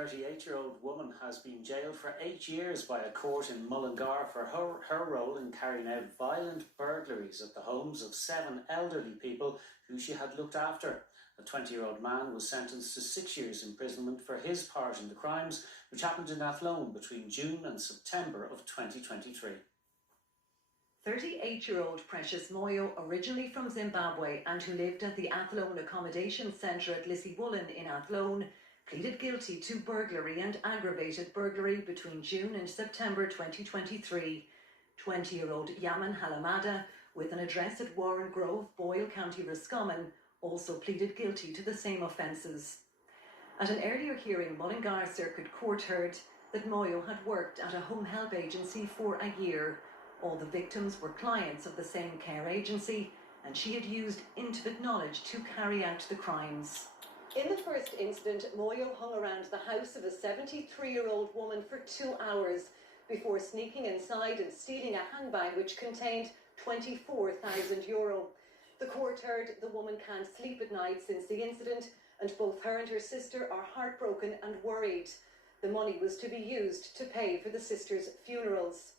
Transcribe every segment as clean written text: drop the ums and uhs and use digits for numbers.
38-year-old woman has been jailed for 8 years by a court in Mullingar for her role in carrying out violent burglaries at the homes of 7 elderly people who she had looked after. A 20-year-old man was sentenced to 6 years imprisonment for his part in the crimes, which happened in Athlone between June and September of 2023. 38-year-old Precious Moyo, originally from Zimbabwe and who lived at the Athlone Accommodation Centre at Lissywullen in Athlone, pleaded guilty to burglary and aggravated burglary between June and September 2023. 20-year-old Yaman Halamada, with an address at Warren Grove, Boyle County, Roscommon, also pleaded guilty to the same offences. At an earlier hearing, Mullingar Circuit Court heard that Moyo had worked at a home help agency for a year. All the victims were clients of the same care agency, and she had used intimate knowledge to carry out the crimes. In the first incident, Moyo hung around the house of a 73-year-old woman for 2 hours before sneaking inside and stealing a handbag which contained €24,000. The court heard the woman can't sleep at night since the incident, and both her and her sister are heartbroken and worried. The money was to be used to pay for the sisters' funerals.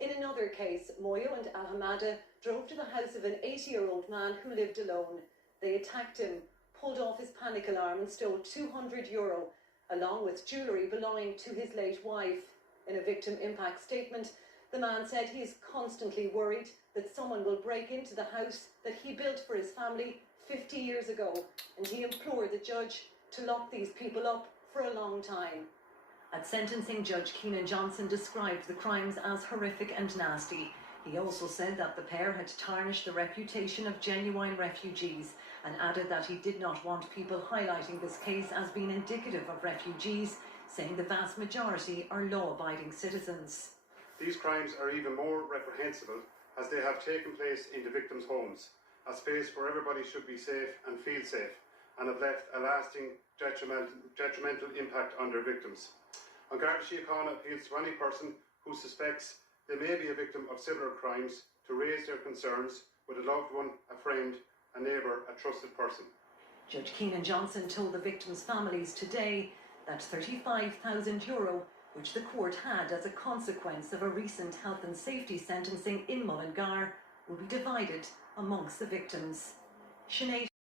In another case, Moyo and Alhamada drove to the house of an 80-year-old man who lived alone. They attacked him, pulled off his panic alarm and stole €200, along with jewellery belonging to his late wife. In a victim impact statement, the man said he is constantly worried that someone will break into the house that he built for his family 50 years ago, and he implored the judge to lock these people up for a long time. At sentencing, Judge Keenan Johnson described the crimes as horrific and nasty. He also said that the pair had tarnished the reputation of genuine refugees and added that he did not want people highlighting this case as being indicative of refugees, saying the vast majority are law-abiding citizens. These crimes are even more reprehensible as they have taken place in the victims' homes, a space where everybody should be safe and feel safe, and have left a lasting detrimental impact on their victims. An Garda Síochána appeals to any person who suspects they may be a victim of similar crimes to raise their concerns with a loved one, a friend, a neighbour, a trusted person. Judge Keenan Johnson told the victims' families today that €35,000, which the court had as a consequence of a recent health and safety sentencing in Mullingar, will be divided amongst the victims. Sinead